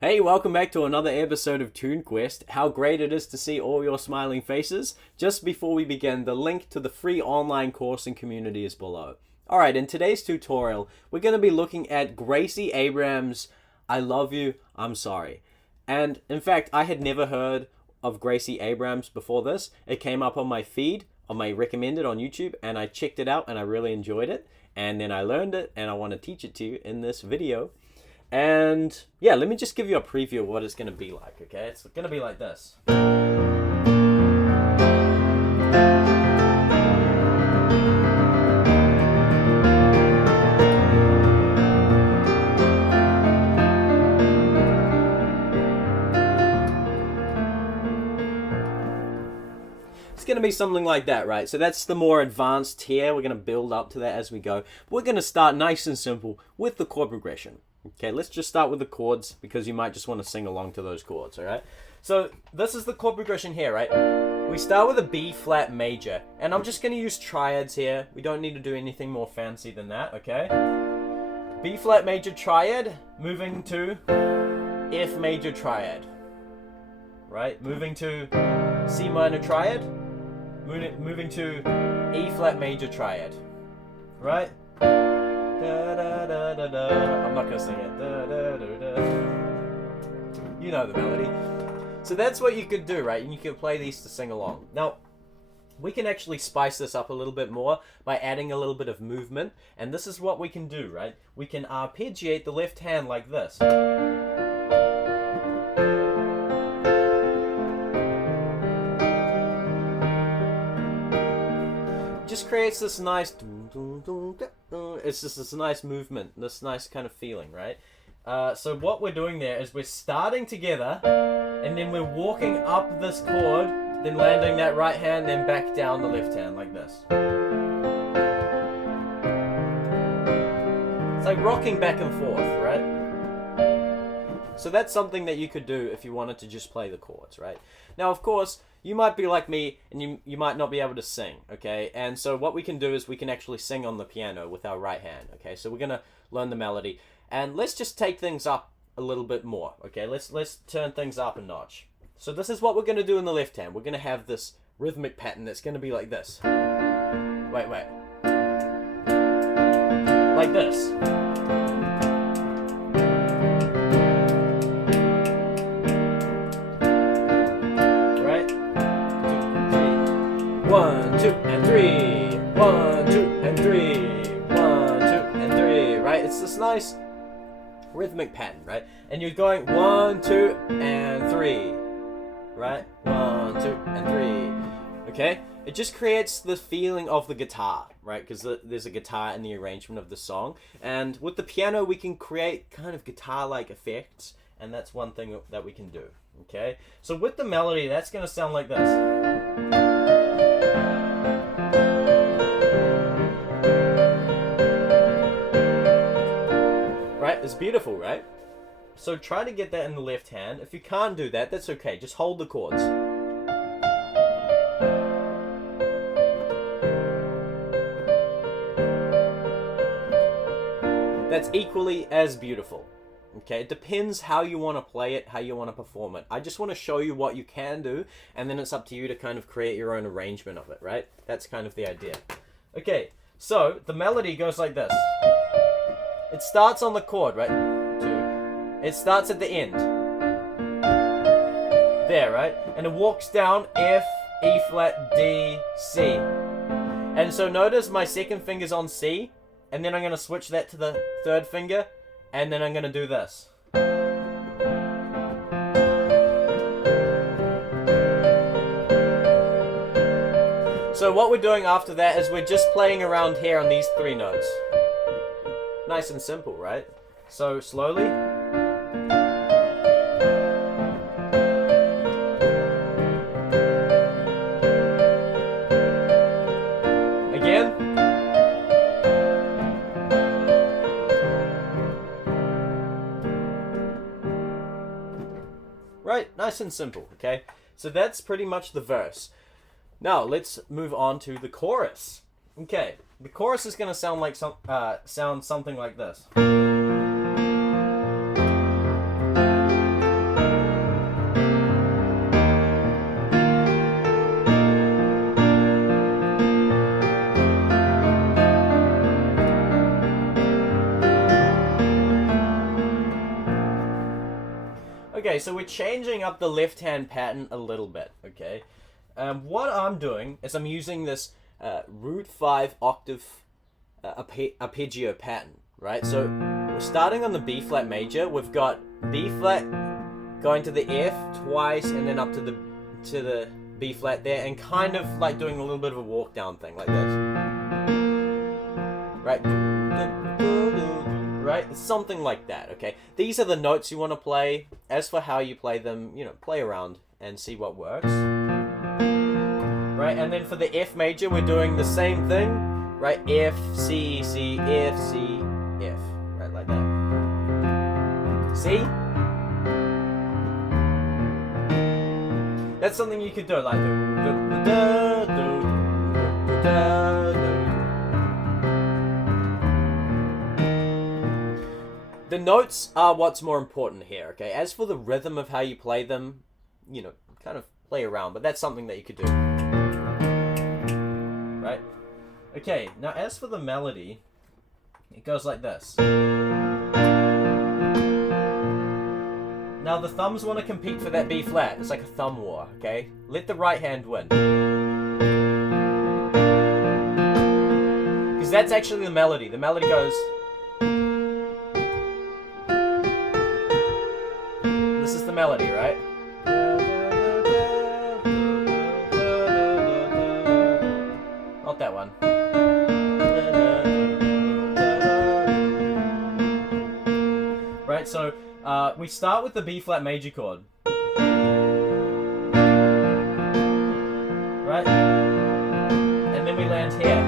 Hey, welcome back to another episode of Tune Quest. How great it is to see all your smiling faces. Just before we begin, the link to the free online course and community is below. Alright, in today's tutorial, we're going to be looking at Gracie Abrams' I Love You, I'm Sorry. And in fact, I had never heard of Gracie Abrams before this. It came up on my feed, on my recommended on YouTube, and I checked it out and I really enjoyed it. And then I learned it and I want to teach it to you in this video. And yeah, let me just give you a preview of what it's going to be like, okay? It's going to be like this. It's going to be something like that, right? So that's the more advanced tier. We're going to build up to that as we go. We're going to start nice and simple with the chord progression. Okay, let's just start with the chords because you might just want to sing along to those chords, alright? So this is the chord progression here, right? We start with a B flat major, and I'm just going to use triads here. We don't need to do anything more fancy than that, okay? B flat major triad, moving to F major triad, right? Moving to C minor triad, moving to E flat major triad, right? Da, da, da, da, da. I'm not gonna sing it. Da, da, da, da. You know the melody. So that's what you could do, right? And you can play these to sing along. Now, we can actually spice this up a little bit more by adding a little bit of movement. And this is what we can do, right? We can arpeggiate the left hand like this. Just creates this nice, it's just this nice movement, this nice kind of feeling, right? So what we're doing there is we're starting together, and then we're walking up this chord, then landing that right hand, then back down the left hand like this. It's like rocking back and forth, right? So that's something that you could do if you wanted to just play the chords, right? Now, of course, you might be like me and you might not be able to sing, okay? And so what we can do is we can actually sing on the piano with our right hand, okay? So we're going to learn the melody. And let's just take things up a little bit more, okay? Let's turn things up a notch. So this is what we're going to do in the left hand. We're going to have this rhythmic pattern that's going to be like this. Wait. Like this. One, two, and three. 1, 2, and 3. 1, 2, and 3. Right? It's this nice rhythmic pattern, right? And you're going 1, 2, and 3. Right? 1, 2, and 3. Okay? It just creates the feeling of the guitar, right? Because there's a guitar in the arrangement of the song. And with the piano, we can create kind of guitar-like effects. And that's one thing that we can do. Okay? So with the melody, that's going to sound like this. Right? It's beautiful, right? So try to get that in the left hand. If you can't do that, that's okay. Just hold the chords. That's equally as beautiful. Okay, it depends how you want to play it, how you want to perform it. I just want to show you what you can do, and then it's up to you to kind of create your own arrangement of it, right? That's kind of the idea. Okay, so the melody goes like this. It starts on the chord, right? 2. It starts at the end. There, right? And it walks down F, E flat, D, C. And so notice my second finger's on C, and then I'm going to switch that to the third finger, and then I'm going to do this. So what we're doing after that is we're just playing around here on these 3 notes. Nice and simple, right? So slowly. Again. Right, nice and simple, okay? So that's pretty much the verse. Now, let's move on to the chorus. Okay, the chorus is going to sound like something like this. Okay, so we're changing up the left hand pattern a little bit, okay? What I'm doing is I'm using this root 5 octave arpeggio pattern, right? So we're starting on the B flat major. We've got B flat going to the F twice and then up to the B flat there, and kind of like doing a little bit of a walk down thing like this. Right? Right? Something like that, okay? These are the notes you want to play. As for how you play them, you know, play around and see what works. Right? And then for the F major, we're doing the same thing, right? F, C, C, F, C, F. Right, like that. See? That's something you could do, like the notes are what's more important here, okay? As for the rhythm of how you play them, you know, kind of play around, but that's something that you could do. Right? Okay, now as for the melody, it goes like this. Now the thumbs want to compete for that B flat. It's like a thumb war, okay? Let the right hand win. Because that's actually the melody. The melody goes... This is the melody, right? Not that one. Right, so we start with the B flat major chord. Right? And then we land here.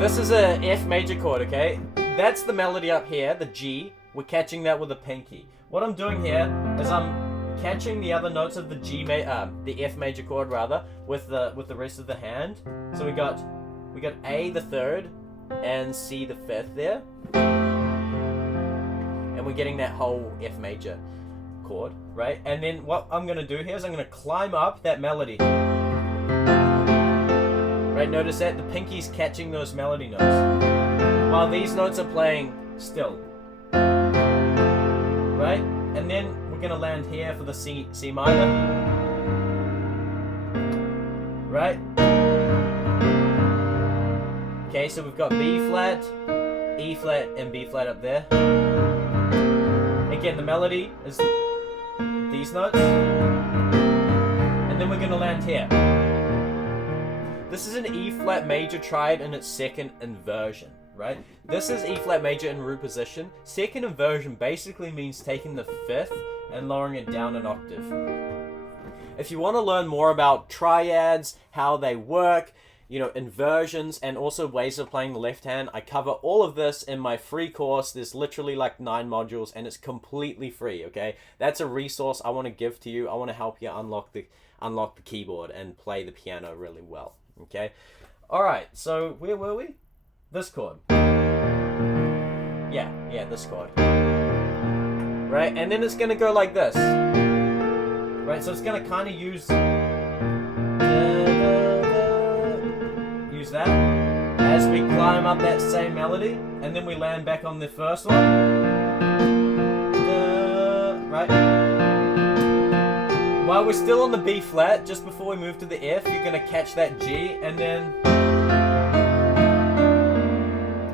This is a F major chord, okay? That's the melody up here, the G. We're catching that with a pinky. What I'm doing here is I'm catching the other notes of the the F major chord rather, with the rest of the hand. So we got A the third and C the fifth there. And we're getting that whole F major chord, right? And then what I'm gonna do here is I'm gonna climb up that melody. Right, notice that the pinky's catching those melody notes, while these notes are playing still. Right? And then we're gonna land here for the C minor. Right? Okay, so we've got B flat, E flat, and B flat up there. Again, the melody is these notes. And then we're gonna land here. This is an E flat major triad in its second inversion, right? This is E flat major in root position. Second inversion basically means taking the fifth and lowering it down an octave. If you want to learn more about triads, how they work, you know, inversions, and also ways of playing the left hand, I cover all of this in my free course. There's literally like 9 modules and it's completely free, okay? That's a resource I want to give to you. I want to help you unlock the keyboard and play the piano really well, okay? All right, so where were we? This chord. Yeah, this chord. Right, and then it's gonna go like this. Right, so it's gonna kind of use that as we climb up that same melody, and then we land back on the first one. Right. While we're still on the B flat, just before we move to the F, you're gonna catch that G, and then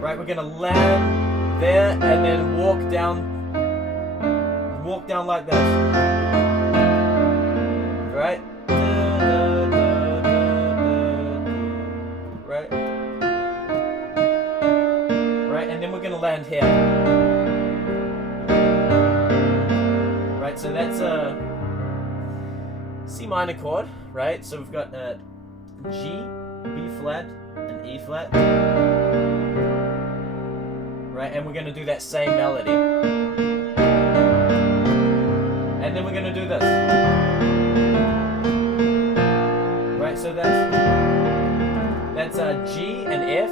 right, we're gonna land there and then walk down like this. Right? Right? Right, and then we're gonna land here. Right, so that's a C minor chord, right? So we've got a G, B flat, and E flat. Right, and we're going to do that same melody. And then we're going to do this. Right, so that's a G and F.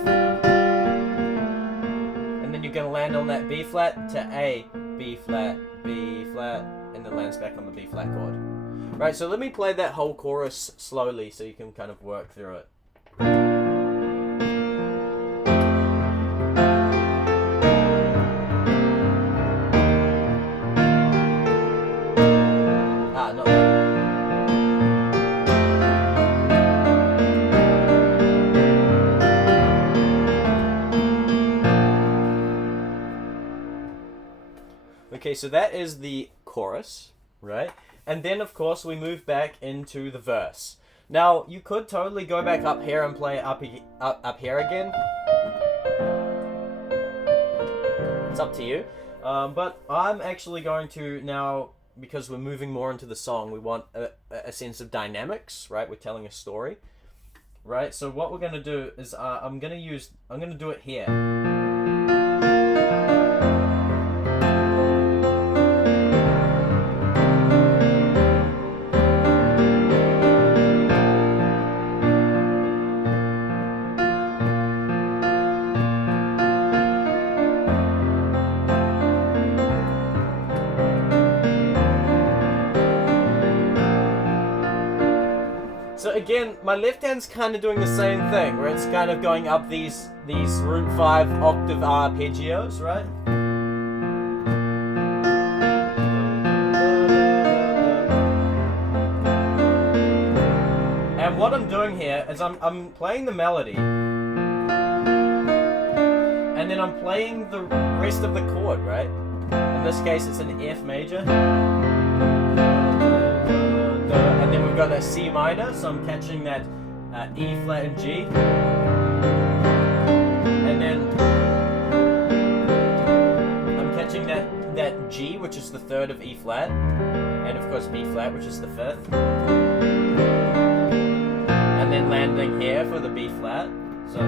And then you're going to land on that B flat to A, B flat, and then lands back on the B flat chord. Right, so let me play that whole chorus slowly so you can kind of work through it. so that is the chorus, right? And then, of course, we move back into the verse. Now, you could totally go back up here and play up here again. It's up to you. But I'm actually going to now, because we're moving more into the song, we want a sense of dynamics, right? We're telling a story, right? So what we're going to do is I'm going to do it here. So again, my left hand's kind of doing the same thing, where it's kind of going up these root 5 octave arpeggios, right? And what I'm doing here is I'm playing the melody, and then I'm playing the rest of the chord, right? In this case, it's an F major. And then we've got that C minor, so I'm catching that E flat and G. And then I'm catching that G, which is the 3rd of E flat. And of course B flat, which is the 5th. And then landing here for the B flat. So.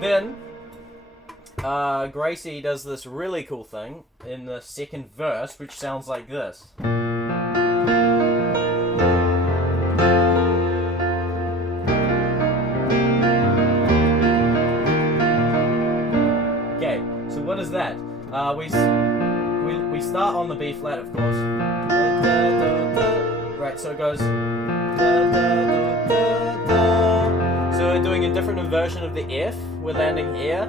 Then Gracie does this really cool thing in the second verse, which sounds like this. Okay, so what is that? We start on the B flat, of course. Right, so it goes. So we're doing a different version of the F. We're landing here.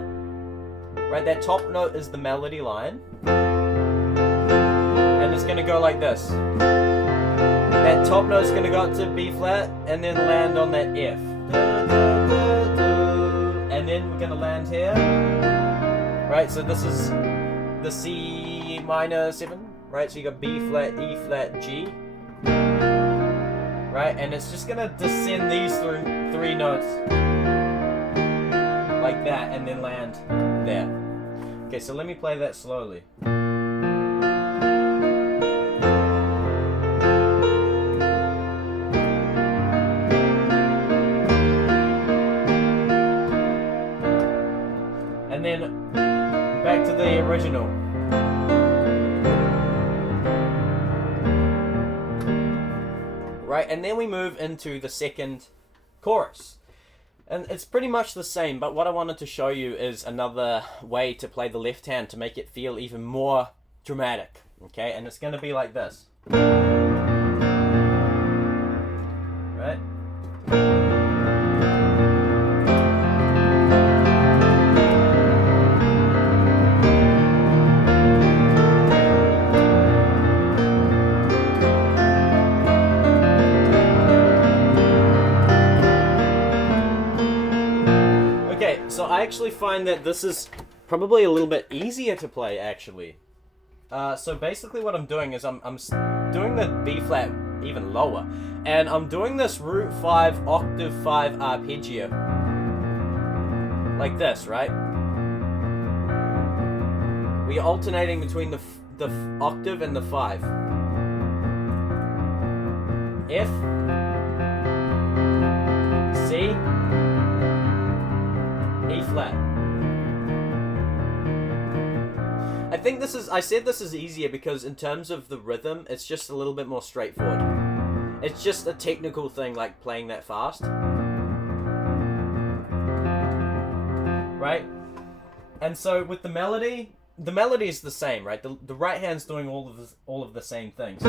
Right, that top note is the melody line. And it's going to go like this. That top note is going to go up to B flat and then land on that F. And then we're going to land here. Right, so this is the C minor 7. Right, so you got B flat, E flat, G. Right, and it's just going to descend these through 3 notes. Like that, and then land there. Okay, so let me play that slowly. And then back to the original. Right, and then we move into the second chorus. And it's pretty much the same, but what I wanted to show you is another way to play the left hand to make it feel even more dramatic. Okay, and it's going to be like this. Right? So I actually find that this is probably a little bit easier to play, actually. So basically what I'm doing is I'm doing the B flat even lower. And I'm doing this root 5, octave 5 arpeggio. Like this, right? We're alternating between the octave and the 5. F, C, E flat. I think I said this is easier because in terms of the rhythm, it's just a little bit more straightforward. It's just a technical thing like playing that fast. Right? And so with the melody is the same, right? The right hand's doing all of the same things.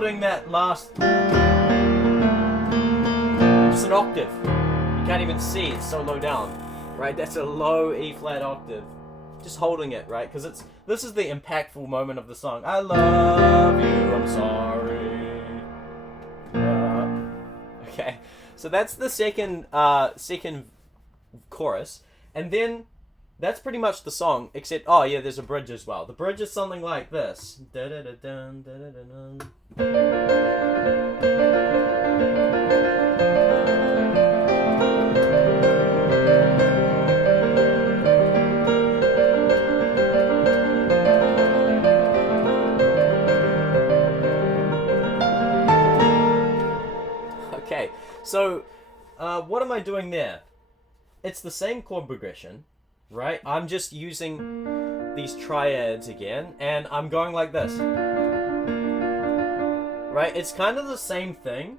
holding that last, just an octave. You can't even see, it's so low down, right? That's a low E flat octave. Just holding it, right? Because this is the impactful moment of the song. I love you, I'm sorry. Okay, so that's the second chorus, and then that's pretty much the song, except, oh yeah, there's a bridge as well. The bridge is something like this. Da-da-da-dun, da-da-da-dun. Okay, so what am I doing there? It's the same chord progression, right? I'm just using these triads again, and I'm going like this. Right? It's kind of the same thing.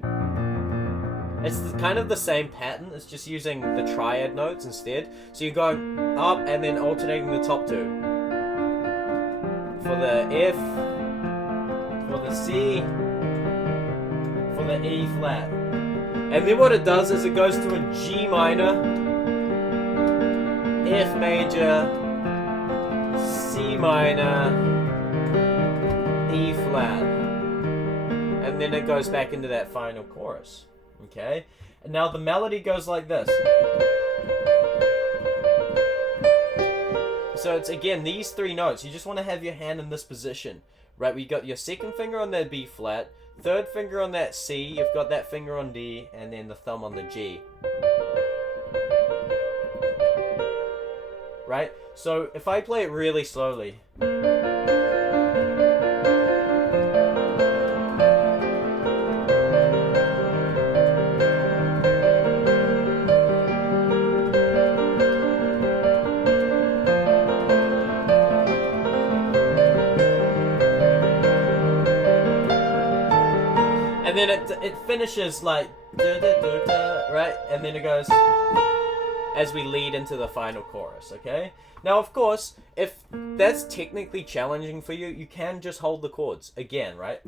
It's kind of the same pattern. It's just using the triad notes instead. So you're going up and then alternating the top two. For the F, for the C, for the E flat. And then what it does is it goes to a G minor, F major, C minor, E flat, and then it goes back into that final chorus. Okay? And now the melody goes like this. So it's again these three notes. You just want to have your hand in this position, right? We got your second finger on that B flat, third finger on that C, you've got that finger on D, and then the thumb on the G. Right? So if I play it really slowly. And then it finishes like da, da, da, da, right? And then it goes as we lead into the final chorus, okay? Now, of course, if that's technically challenging for you, you can just hold the chords again, right?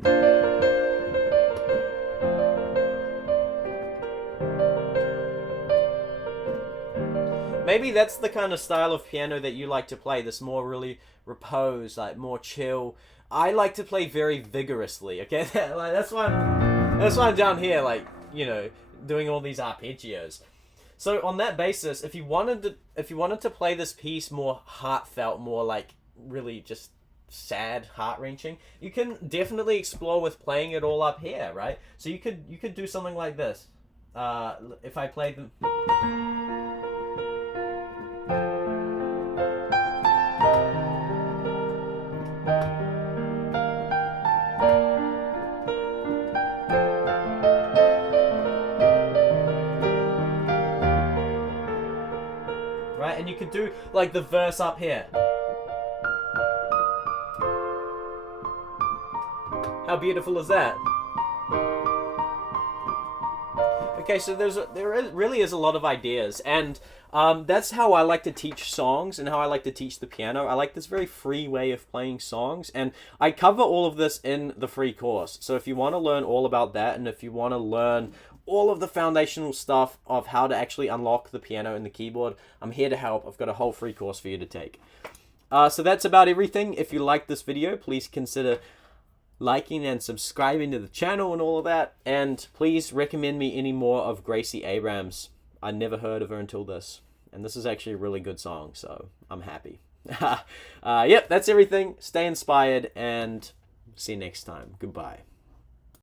Maybe that's the kind of style of piano that you like to play, this more really repose, like more chill. I like to play very vigorously, okay? Like that's why I'm down here, like, you know, doing all these arpeggios. So on that basis, if you wanted to play this piece more heartfelt, more like really just sad, heart-wrenching, you can definitely explore with playing it all up here, right? So you could do something like this. If I played them. Right, and you could do like the verse up here. How beautiful is that? Okay, so there really is a lot of ideas, and that's how I like to teach songs and how I like to teach the piano. I like this very free way of playing songs, and I cover all of this in the free course. So if you want to learn all about that, and if you want to learn all of the foundational stuff of how to actually unlock the piano and the keyboard, I'm here to help. I've got a whole free course for you to take. So that's about everything. If you liked this video, please consider liking and subscribing to the channel and all of that. And please recommend me any more of Gracie Abrams. I never heard of her until this. And this is actually a really good song, so I'm happy. Yep, that's everything. Stay inspired and see you next time. Goodbye.